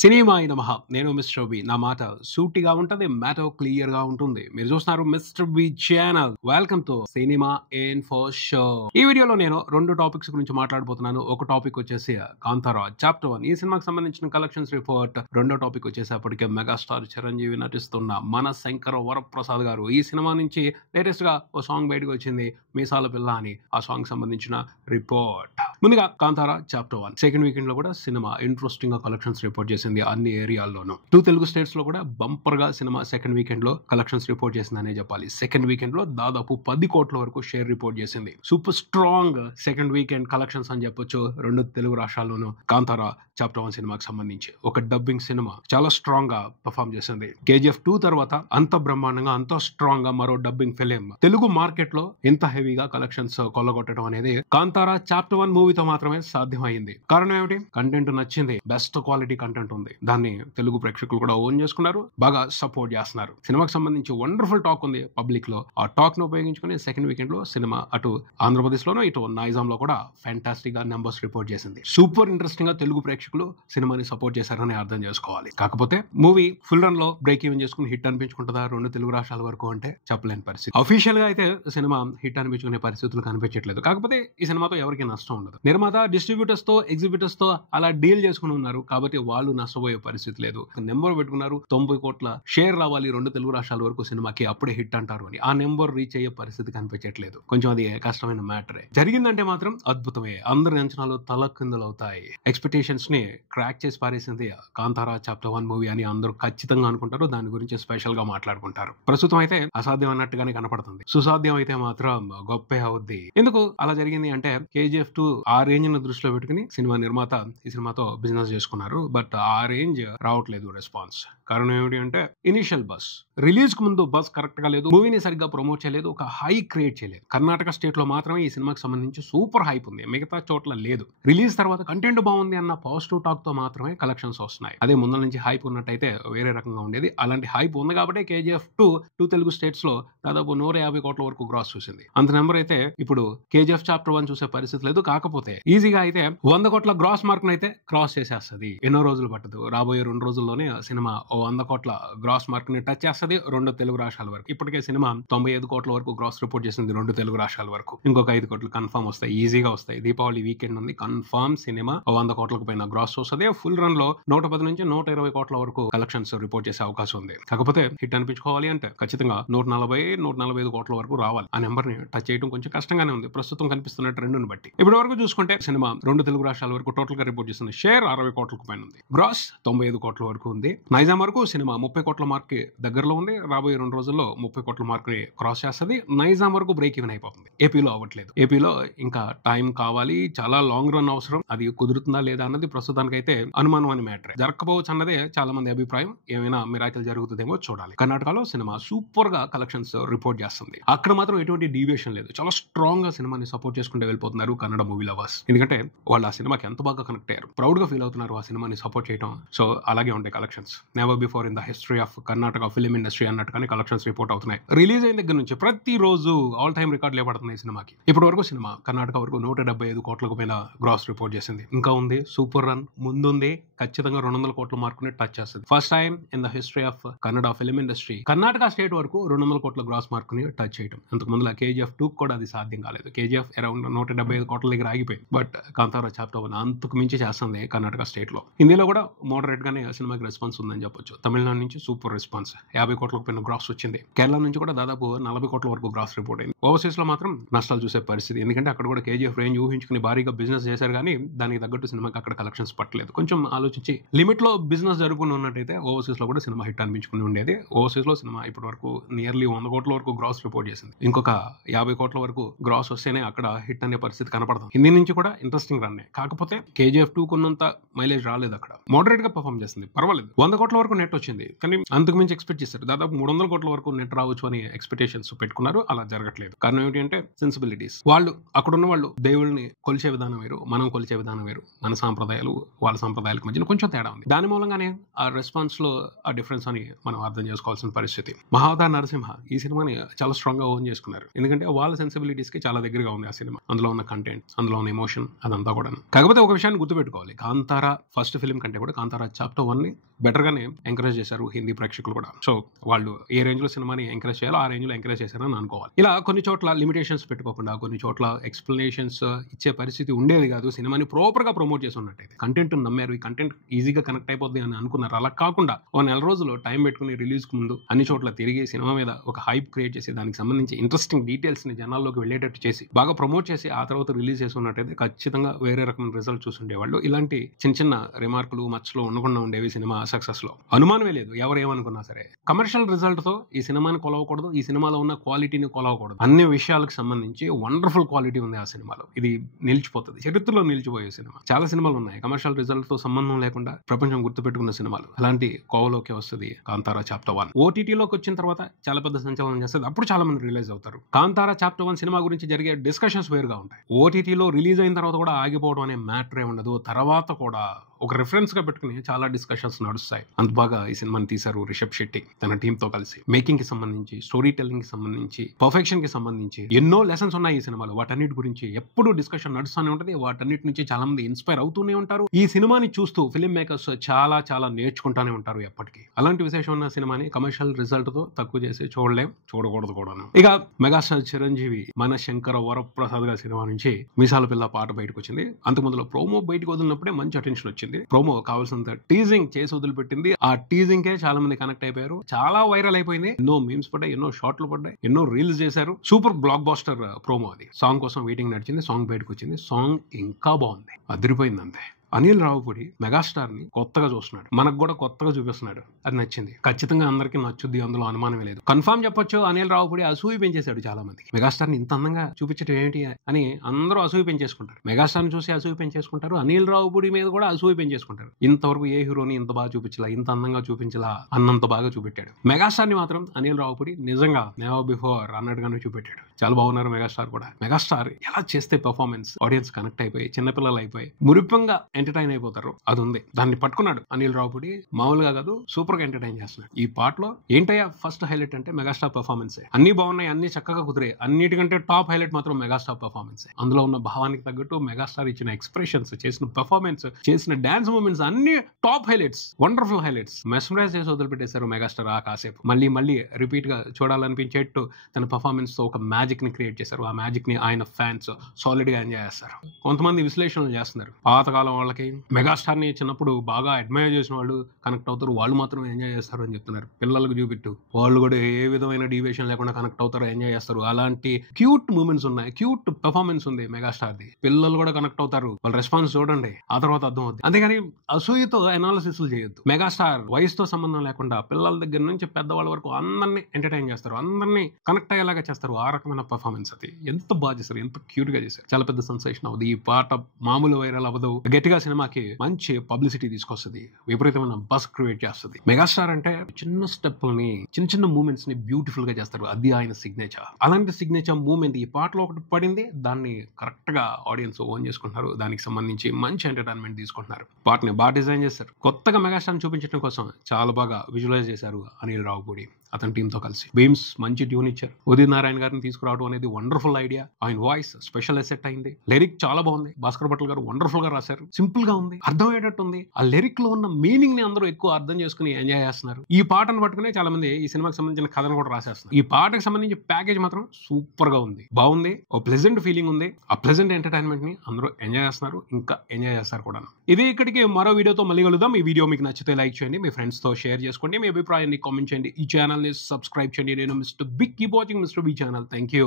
సినిమాయి నమః. నేను mister B. నా మాట సూటిగా ఉంటది, మ్యాటర్ క్లియర్ గా ఉంటుంది. మీరు చూస్తున్నారు mister B channel. Welcome to cinema info show. ఈ వీడియోలో నేను రెండు టాపిక్స్ గురించి మాట్లాడబోతున్నాను. ఒక టాపిక్ వచ్చేసి కాంతారా చాప్టర్ 1. ఈ సినిమాకి సంబంధించిన కలెక్షన్స్ రిపోర్ట్. రెండో టాపిక్ వచ్చేసప్పటికే మెగాస్టార్ చిరంజీవి నటిస్తున్న మన శంకర వరప్రసాద్ గారు ఈ సినిమా నుంచి లేటెస్ట్ గా ఓ సాంగ్ బయటకు వచ్చింది, మీసాల పిల్ల అని. ఆ సాంగ్ సంబంధించిన రిపోర్ట్. ముందుగా కాంతారా చాప్టర్ 1 సెకండ్ వీకెండ్ లో కూడా సినిమా ఇంట్రెస్టింగ్ గా కలెక్షన్స్ రిపోర్ట్ చేసింది అన్ని ఏరియాల్లోనూ. 2 తెలుగు స్టేట్స్ లో కూడా బంపర్ గా సినిమా సెకండ్ వీకెండ్ లో కలెక్షన్స్ రిపోర్ట్ చేసిందనే చెప్పాలి. సెకండ్ వీకెండ్ లో దాదాపు 10 కోట్ల వరకు షేర్ రిపోర్ట్ చేసింది. Super strong second weekend collections అని చెప్పొచ్చు రెండు తెలుగు రాష్ట్రాల్లోనూ. కాంతారా చాప్టర్ 1 సినిమాకి సంబంధించి ఒక డబ్బింగ్ సినిమా చాలా స్ట్రాంగ్ గా పర్ఫామ్ చేసింది. KGF 2 తర్వాత అంత బ్రహ్మాండంగా అంత స్ట్రాంగ్ గా మరో డబ్బింగ్ ఫిలిం తెలుగు మార్కెట్ లో ఇంత హెవీగా కలెక్షన్స్ కొల్లగొట్టడం అనేది కాంతారా చాప్టర్ 1 మూవీతో మాత్రమే సాధ్యమైంది. కారణం ఏమిటి? కంటెంట్ నచ్చింది, బెస్ట్ క్వాలిటీ కంటెంట్ ఉంది. దాన్ని తెలుగు ప్రేక్షకులు కూడా ఓన్ చేసుకున్నారు, బాగా సపోర్ట్ చేస్తున్నారు. సినిమాకి సంబంధించి వండర్ఫుల్ టాక్ ఉంది పబ్లిక్ లో. ఆ టాక్ ను ఉపయోగించుకుని సెకండ్ వీకెండ్ లో సినిమా అటు ఆంధ్రప్రదేశ్ లోనూ ఇటు నైజాం లో కూడా ఫ్యాంటాస్టిక్ గా నెంబర్స్ రిపోర్ట్ చేసింది. సూపర్ ఇంట్రెస్టింగ్ గా తెలుగు ప్రేక్షకులు సినిమాని సపోర్ట్ చేశారని అర్థం చేసుకోవాలి. కాకపోతే మూవీ ఫుల్ రన్ లో బ్రేక్ ఈవెన్ చేసుకుని హిట్ అనిపించుకుంటుందా రెండు తెలుగు రాష్ట్రాల వరకు అంటే చెప్పలేని పరిస్థితి. అఫీషియల్ గా అయితే సినిమా హిట్ అనిపించుకునే పరిస్థితులు కనిపించట్లేదు. కాకపోతే ఈ సినిమాతో ఎవరికి నష్టం ఉండదు. నిర్మాత డిస్ట్రిబ్యూటర్స్ తో ఎగ్జిబిటర్స్ తో అలా డీల్ చేసుకుని ఉన్నారు కాబట్టి వాళ్ళు నష్టపోయే పరిస్థితి లేదు. నెంబర్ పెట్టుకున్నారు, 90 కోట్ల షేర్ రావాలి రెండు తెలుగు రాష్ట్రాల వరకు సినిమాకి, అప్పుడే హిట్ అంటారు అని. ఆ నెంబర్ రీచ్ అయ్యే పరిస్థితి కనిపించట్లేదు. కొంచెం అది కష్టమైన మ్యాటరే. జరిగిందంటే మాత్రం అద్భుతమే. అందరి అంచనాలు తలకిందులు అవుతాయి. ఎక్స్పెక్టేషన్స్ ని క్రాక్ చేసి పారేసింది కాంతారా చాప్టర్ 1 మూవీ అని అందరూ ఖచ్చితంగా అనుకుంటారు. దాని గురించి స్పెషల్ గా మాట్లాడుకుంటారు. ప్రస్తుతం అయితే అసాధ్యం అన్నట్టుగానే కనపడుతుంది. సుసాధ్యం అయితే మాత్రం గొప్పే అవుద్ది. ఎందుకు అలా జరిగింది అంటే KGF 2 ఆ రేంజ్ ను దృష్టిలో పెట్టుకుని సినిమా నిర్మాత ఈ సినిమాతో బిజినెస్ చేసుకున్నారు. బట్ ఆ రేంజ్ రావట్లేదు రెస్పాన్స్. కారణం ఏమిటి అంటే ఇనిషియల్ బస్, రిలీజ్ కు ముందు బస్ కరెక్ట్ గా లేదు, మూవీని సరిగ్గా ప్రమోట్ చేయలేదు, ఒక హై క్రియేట్ చేయలేదు. కర్ణాటక స్టేట్ లో మాత్రమే ఈ సినిమాకి సంబంధించి సూపర్ హైప్ ఉంది, మిగతా చోట్ల లేదు. రిలీజ్ తర్వాత కంటెంట్ బాగుంది అన్న పాజిటివ్ టాక్ తో మాత్రమే కలెక్షన్స్ వస్తున్నాయి. అదే ముందు నుంచి హైప్ ఉన్నట్టయితే వేరే రకంగా ఉండేది. అలాంటి హైప్ ఉంది కాబట్టి KGF 2 తెలుగు స్టేట్స్ లో దాదాపు 150 కోట్ల వరకు గ్రాస్ చూసింది. అంత నెంబర్ అయితే ఇప్పుడు KGF చాప్టర్ 1 చూసే పరిస్థితి లేదు. కాకపోతే ఈజీగా అయితే 100 కోట్ల గ్రాస్ మార్క్ అయితే క్రాస్ చేసేస్తుంది. ఎన్నో రోజులు పట్టదు, రాబోయే 2 రోజుల్లోనే సినిమా 100 కోట్ల గ్రాస్ మార్క్ ని టచ్ చేస్తుంది రెండు తెలుగు రాష్ట్రాల వరకు. ఇప్పటికే సినిమా 95 కోట్ల వరకు గ్రాస్ రిపోర్ట్ చేసింది రెండు తెలుగు రాష్ట్రాల వరకు. ఇంకొక 5 కోట్లు కన్ఫర్మ్ వస్తాయి, ఈజీగా వస్తాయి. దీపావళి వీకెండ్ ఉంది, కన్ఫర్మ్ సినిమా 100 కోట్లకు పైన గ్రాస్ వస్తుంది. ఫుల్ రన్ లో 110 నుంచి 120 కోట్ల వరకు కలెక్షన్స్ రిపోర్ట్ చేసే అవకాశం ఉంది. కాకపోతే హిట్ అనిపించుకోవాలి అంటే ఖచ్చితంగా 140-145 కోట్ల వరకు రావాలి. ఆ నెంబర్ ని టచ్ చేయడం కొంచెం కష్టంగానే ఉంది ప్రస్తుతం కనిపిస్తున్న ట్రెండ్ ని బట్టి. ఇప్పటి వరకు చూసుకుంటే సినిమా రెండు తెలుగు రాష్ట్రాల వరకు టోటల్ గా రిపోర్ట్ చేస్తుంది. షేర్ 60 కోట్లకు పైన ఉంది, గ్రాస్ 95 కోట్ల వరకు ఉంది. నైజాం వరకు సినిమా 30 కోట్ల మార్క్ కి దగ్గరలో ఉంది. రాబోయే 2 రోజుల్లో 30 కోట్ల మార్క్ ని క్రాస్ చేస్తుంది. నైజాం వరకు బ్రేక్ ఈవెన్ అయిపోతుంది. ఏపీలో అవ్వట్లేదు. ఏపీలో ఇంకా టైం కావాలి, చాలా లాంగ్ రన్ అవసరం. అది కుదురుతుందా లేదా అన్నది ప్రస్తుతానికి అయితే అనుమానం అని మ్యాటర్. జరగకపోవచ్చు అన్నదే చాలా మంది అభిప్రాయం. ఏమైనా మిరాకిల్ జరుగుతుందేమో చూడాలి. కర్ణాటకలో సినిమా సూపర్ గా కలెక్షన్స్ రిపోర్ట్ చేస్తుంది. అక్కడ మాత్రం ఎటువంటి డీవియేషన్ లేదు. చాలా స్ట్రాంగ్ గా సినిమాని సపోర్ట్ చేసుకుంటూ వెళ్ళిపోతున్నారు కన్నడ మూవీ లవర్స్. ఎందుకంటే వాళ్ళు ఆ సినిమాకి ఎంత బాగా కనెక్ట్ అయ్యారు, ప్రౌడ్ గా ఫీల్ అవుతున్నారు ఆ సినిమాని సపోర్ట్ చేయడం. సో అలాగే ఉంటాయి collections. Never before in the history of Karnataka film industry అన్నట్టుగానే కలెక్షన్స్ రిపోర్ట్ అవుతున్నాయి. రిలీజ్ అయిన దగ్గర నుంచి ప్రతి రోజు ఆల్ టైమ్ రికార్డ్ లేపడుతున్నాయి సినిమాకి. ఇప్పటి వరకు సినిమా కర్ణాటక వరకు 175 కోట్లకు పైన గ్రాస్ రిపోర్ట్ చేసింది. ఇంకా ఉంది సూపర్ రన్ ముందుంది. ఖచ్చితంగా 200 కోట్ల మార్కుని టచ్ చేస్తుంది. First time in the history of Kannada film industry Karnataka state వరకు 200 కోట్ల గ్రాస్ మార్కుని టచ్ చేయడం. అంతకు ముందు KGF 2 కూడా అది సాధ్యం కాలేదు. KGF అరౌండ్ 175 కోట్ల దగ్గర ఆగిపోయింది. బట్ కాంతారా చాప్టర్ 1 అంతకు మించి చేస్తుంది కర్ణాటక స్టేట్ లో. హిందీలో కూడా మోడరేట్ గానే సినిమాకి రెస్పాన్స్ ఉందని చెప్పొచ్చు. తమిళనాడు నుంచి సూపర్ రెస్పాన్స్, 50 కోట్లకు పైన గ్రాస్ వచ్చింది. కేరళ నుంచి కూడా దాదాపు 40 కోట్ల వరకు గ్రాస్ రిపోర్ట్ అయింది. ఓవర్సీస్ లో మాత్రం నష్టాలు చూసే పరిస్థితి. ఎందుకంటే అక్కడ కూడా KGF రేంజ్ ఊహించుకుని భారీగా బిజినెస్ చేశారు, కానీ దానికి తగ్గట్టు సినిమాకి అక్కడ కలెక్షన్స్ పట్టలేదు. కొంచెం ఆలోచించి లిమిట్ లో బిజినెస్ జరుగుకుని ఉన్నట్టయితే ఓవర్సీస్ లో కూడా సినిమా హిట్ అనిపించుకుని ఉండేది. ఓవర్సీస్ లో సినిమా ఇప్పటి వరకు నియర్లీ 100 కోట్ల వరకు గ్రాస్ రిపోర్ట్ చేసింది. ఇంకొక 50 కోట్ల వరకు గ్రాస్ వస్తేనే అక్కడ హిట్ అనే పరిస్థితి కనపడుతుంది. హిందీ నుంచి కూడా ఇంట్రెస్టింగ్ రన్. కాకపోతే KGF 2 కొన్నంత మైలేజ్ రాలేదు. అక్కడ మోడరేట్ గా పర్ఫామ్ చేస్తుంది, పర్వాలేదు. 100 కోట్ల వరకు నెట్ వచ్చింది, కానీ అంతకు మించి ఎక్స్పెక్ట్ చేశారు. దాదాపు 300 కోట్ల వరకు నెట్ రావచ్చు అని ఎక్స్పెక్టేషన్స్ పెట్టుకున్నారు. అలా జరగట్లేదు. కారణం ఏంటి అంటే సెన్సిబిలిటీస్. వాళ్ళు అక్కడున్న వాళ్ళు దేవుళ్ళని కొలిచే విధానం వేరు, మనం కొలిచే విధానం వేరు. మన సాంప్రదాయాలు వాళ్ళ సాంప్రదాయాలకు మధ్యన కొంచెం తేడా ఉంది. దాని మూలంగానే ఆ రెస్పాన్స్ లో ఆ డిఫరెన్స్ అని మనం అర్థం చేసుకోవాల్సిన పరిస్థితి. మహావతార్ నరసింహ ఈ సినిమాని చాలా స్ట్రాంగ్ గా ఓన్ చేసుకున్నారు. ఎందుకంటే వాళ్ళ సెన్సిబిలిటీస్ కి చాలా దగ్గరగా ఉంది ఆ సినిమా. అందులో ఉన్న కంటెంట్, అందులో ఉన్న ఎమోషన్, అదంతా కూడా. కాకపోతే ఒక విషయాన్ని గుర్తుపెట్టుకోవాలి, కాంతారా ఫస్ట్ ఫిల్మ్ కంటే కూడా కాంతారా చాప్టర్ 1 ని బెటర్ గానే ఎంకరేజ్ చేశారు హిందీ ప్రేక్షకులు కూడా. సో వాళ్ళు ఏ రేంజ్ లో సినిమాని ఎంకరేజ్ చేయాలో ఆ రేంజ్ లో ఎంకరేజ్ చేశారని అనుకోవాలి. ఇలా కొన్ని చోట్ల లిమిటేషన్స్ పెట్టుకోకుండా కొన్ని చోట్ల ఎక్స్ప్లెనేషన్స్ ఇచ్చే పరిస్థితి ఉండేది కాదు. సినిమాని ప్రాపర్ గా ప్రమోట్ చేసి ఉన్నట్టయితే కంటెంట్ నమ్మారు, ఈ కంటెంట్ ఈజీగా కనెక్ట్ అయిపోద్ది అని అనుకున్నారు. అలా కాకుండా ఓ నెల రోజులు టైం పెట్టుకుని రిలీజ్ కు ముందు అన్ని చోట్ల తిరిగి సినిమా మీద ఒక హైప్ క్రియేట్ చేసి దానికి సంబంధించి ఇంట్రెస్టింగ్ డీటెయిల్స్ ని జనాల్లోకి వెళ్ళేటట్టు చేసి బాగా ప్రమోట్ చేసి ఆ తర్వాత రిలీజ్ చేసి ఉన్నట్టయితే ఖచ్చితంగా వేరే రకమైన రిజల్ట్ చూసుండేవాళ్ళు. ఇలాంటి చిన్న చిన్న రిమార్కులు మచ్చలు ఉండకుండా ఉండేవి సినిమా సక్సెస్ లో. అనుమానమే లేదు ఎవరు ఏమనుకున్నా సరే. కమర్షియల్ రిజల్ట్ తో ఈ సినిమాని కొలవకూడదు, ఈ సినిమాలో ఉన్న క్వాలిటీని కొలవకూడదు. అన్ని విషయాలకు సంబంధించి వండర్ఫుల్ క్వాలిటీ ఉంది ఆ సినిమాలో. ఇది నిలిచిపోతుంది, చరిత్రలో నిలిచిపోయే సినిమా. చాలా సినిమాలు ఉన్నాయి కమర్షియల్ రిజల్ట్ తో సంబంధం లేకుండా ప్రపంచం గుర్తుపెట్టుకున్న సినిమాలు. అలాంటి కోవలోకి వస్తుంది కాంతారా చాప్టర్ 1. ఓటీటీలోకి వచ్చిన తర్వాత చాలా పెద్ద సంచలనం చేస్తుంది. అప్పుడు చాలా మంది రిలీజ్ అవుతారు. కాంతారా చాప్టర్ 1 సినిమా గురించి జరిగే డిస్కషన్స్ వేరుగా ఉంటాయి. ఓటీటీలో రిలీజ్ అయిన తర్వాత కూడా ఆగిపోవడం అనే మ్యాటరే ఉండదు. తర్వాత కూడా ఒక రిఫరెన్స్ గా పెట్టుకుని చాలా డిస్కషన్స్ నడుస్తాయి. అంత బాగా ఈ సినిమాని తీశారు రిషబ్ శెట్టి తన టీమ్ తో కలిసి. మేకింగ్ కి సంబంధించి, స్టోరీ టెల్లింగ్ కి సంబంధించి, పర్ఫెక్షన్ కి సంబంధించి ఎన్నో లెసన్స్ ఉన్నాయి ఈ సినిమాలో. వాటన్నిటి గురించి ఎప్పుడు డిస్కషన్ నడుస్తూనే ఉంటది. వాటన్నిటి నుంచి చాలా మంది ఇన్స్పైర్ అవుతూనే ఉంటారు. ఈ సినిమాని చూస్తూ ఫిల్మ్ మేకర్స్ చాలా చాలా నేర్చుకుంటానే ఉంటారు ఎప్పటికీ. అలాంటి విశేషం ఉన్న సినిమాని కమర్షియల్ రిజల్ట్ తో తక్కువ చేసి చూడలేం, చూడకూడదు కూడా. ఇక మెగాస్టార్ చిరంజీవి మన శంకర వరప్రసాద్ గారి సినిమా నుంచి మీసాల పిల్ల పాట బయటకు వచ్చింది. అంతకు ముందులో ప్రోమో బయటకు వదిలినప్పుడే మంచి అటెన్షన్ వచ్చింది. ప్రోమో కావాల్సినంత టీజింగ్ చేసి వదిలిపెట్టింది. ఆ టీజింగ్ కే చాలా మంది కనెక్ట్ అయిపోయారు. చాలా వైరల్ అయిపోయింది. ఎన్నో మీమ్స్ పడ్డాయి, ఎన్నో షార్ట్లు పడ్డాయి, ఎన్నో రీల్స్ చేశారు. సూపర్ బ్లాక్ బాస్టర్ ప్రోమో అది. సాంగ్ కోసం వెయిటింగ్ నడిచింది. సాంగ్ బయటకు వచ్చింది. సాంగ్ ఇంకా బాగుంది, అదిరిపోయింది అంతే. అనిల్ రావుపూడి మెగాస్టార్ ని కొత్తగా చూస్తున్నాడు, మనకు కూడా కొత్తగా చూపిస్తున్నాడు. అది నచ్చింది. ఖచ్చితంగా అందరికీ నచ్చుద్ది, అందులో అనుమానమే లేదు. కన్ఫర్మ్ చెప్పొచ్చు, అనిల్ రావుపూడి అసూయ పెంచేశాడు చాలా మందికి. మెగాస్టార్ ని ఇంత అందంగా చూపించడం ఏంటి అని అందరూ అసూయ పెంచేసుకుంటారు. మెగాస్టార్ ని చూసి అసూయ పెంచేసుకుంటారు, అనిల్ రావుపూడి మీద కూడా అసూయ పెంచేసుకుంటారు. ఇంతవరకు ఏ హీరోని ఇంత బాగా చూపించలా, ఇంత అందంగా చూపించలా, అన్నంత బాగా చూపెట్టాడు. మెగాస్టార్ ని మాత్రం అనిల్ రావుపూడి నిజంగా నెవర్ బిఫోర్ అన్నట్టుగానే చూపెట్టాడు. చాలా బాగున్నారు మెగాస్టార్ కూడా. మెగాస్టార్ ఎలా చేస్తే పెర్ఫార్మెన్స్ ఆడియన్స్ కనెక్ట్ అయిపోయి, చిన్నపిల్లలు అయిపోయి మురిపంగా ఎంటర్టైన్ అయిపోతారు. అది ఉంది. దాన్ని పట్టుకున్నాడు అనిల్ రావుపూడి. మామూలుగా కాదు, సూపర్ గా ఎంటర్టైన్ చేస్తున్నాడు. ఈ పాటలో ఏంటయ్యా ఫస్ట్ హైలైట్ అంటే మెగాస్టార్ పెర్ఫార్మెన్స్. అన్ని బాగున్నాయి, అన్ని చక్కగా కుదిరాయి. అన్నిటికంటే టాప్ హైలైట్ మాత్రం మెగాస్టార్ పెర్ఫార్మెన్స్. అందులో ఉన్న భావానికి తగ్గట్టు మెగాస్టార్ ఇచ్చిన ఎక్స్ప్రెషన్స్, చేసిన పెర్ఫార్మెన్స్, చేసిన డాన్స్ మూమెంట్స్ అన్ని top highlights, wonderful highlights. Mesmerize చేసి వదిలిపెట్టేశారు మెగాస్టార్. ఆ కాసేపు మళ్ళీ మళ్ళీ రిపీట్ గా చూడాలనిపించేట్టు తన పెర్ఫార్మెన్స్ తో ఒక మ్యాజిక్ ని క్రియేట్ చేశారు. ఆ మ్యాజిక్ ని ఆయన ఫ్యాన్స్ సాలిడ్ గా ఎంజాయ్ చేస్తారు. కొంతమంది విశ్లేషణలు చేస్తున్నారు, పాతకాలం వాళ్ళకి మెగాస్టార్ ని చిన్నప్పుడు బాగా అడ్మైర్ చేసిన వాళ్ళు కనెక్ట్ అవుతారు, వాళ్ళు మాత్రమే ఎంజాయ్ చేస్తారు అని చెప్తున్నారు. పిల్లలకు చూపిట్టు వాళ్ళు కూడా ఏ విధమైన డీవియేషన్ లేకుండా కనెక్ట్ అవుతారు, ఎంజాయ్ చేస్తారు. అలాంటి క్యూట్ మూమెంట్స్ ఉన్నాయి, క్యూట్ పెర్ఫార్మెన్స్ ఉంది మెగాస్టార్ ది. పిల్లలు కూడా కనెక్ట్ అవుతారు. వాళ్ళ రెస్పాన్స్ చూడండి, ఆ తర్వాత అర్థం అవుతుంది. అంతేగాని అసూయతో అనాలిసిస్ చేయొద్దు. మెగాస్టార్ వయసుతో సంబంధం లేకుండా పిల్లల దగ్గర నుంచి పెద్దవాళ్ళ వరకు అందరినీ ఎంటర్టైన్ చేస్తారు, అందరినీ కనెక్ట్ అయ్యేలాగా చేస్తారు. ఆ రకమైన పెర్ఫార్మెన్స్ అది. ఎంత బాగా చేశారు, ఎంత క్యూట్ గా చేశారు. చాలా పెద్ద సెన్సేషన్ అవుతుంది ఈ పాట. మామూలు వైరల్ అవ్వదు, గట్టిగా సినిమాకి మంచి పబ్లిసిటీ తీసుకొస్తుంది, విపరీతమైన బస్ క్రియేట్ చేస్తుంది. మెగాస్టార్ అంటే చిన్న స్టెప్పుల్ని, చిన్న చిన్న మూమెంట్స్ ని బ్యూటిఫుల్ గా చేస్తారు. అది ఆయన సిగ్నేచర్. అలాంటి సిగ్నేచర్ మూమెంట్ ఈ పాటలో ఒకటి పడింది. దాన్ని కరెక్ట్ గా ఆడియన్స్ ఓన్ చేసుకుంటున్నారు. దానికి సంబంధించి మంచి ఎంటర్టైన్మెంట్ తీసుకుంటున్నారు. పాటని బాగా డిజైన్ చేశారు. కొత్తగా మెగాస్టార్ చూపించడం కోసం చాలా బాగా విజువలైజ్ చేశారు అనిల్ రావుపూడి అతని టీమ్ తో కలిసి. బీమ్స్ మంచి ట్యూన్ ఇచ్చారు. ఉదిత్ నారాయణ గారిని తీసుకురావడం అనేది వండర్ఫుల్ ఐడియా. ఆయన వాయిస్ స్పెషల్ ఎసెట్ అయింది. లిరిక్ చాలా బాగుంది. భాస్కర్ భట్ల గారు వండర్ఫుల్ గా రాశారు. సింపుల్ గా ఉంది, అర్థమయ్యేటట్టు ఉంది. ఆ లిరిక్ లో ఉన్న మీనింగ్ ని అందరూ ఎక్కువ అర్థం చేసుకుని ఎంజాయ్ చేస్తున్నారు. ఈ పాటను పట్టుకునే చాలా మంది ఈ సినిమాకి సంబంధించిన కథను కూడా రాసేస్తున్నారు. ఈ పాటకు సంబంధించి ప్యాకేజ్ మాత్రం సూపర్ గా ఉంది, బాగుంది. ఓ ప్లెజెంట్ ఫీలింగ్ ఉంది. ఆ ప్లెజెంట్ ఎంటర్టైన్మెంట్ ని అందరూ ఎంజాయ్ చేస్తున్నారు, ఇంకా ఎంజాయ్ చేస్తారు కూడా. ఇది ఇక్కడికి మరో వీడియోతో మళ్ళీ కలుద్దాం. ఈ వీడియో మీకు నచ్చితే లైక్ చేయండి, మీ ఫ్రెండ్స్ తో షేర్ చేసుకోండి, మీ అభిప్రాయాన్ని కామెంట్ చేయండి, ఈ ఛానల్ ని సబ్స్క్రైబ్ చేయండి. నేను mister big. Keep watching mister B channel. Thank you.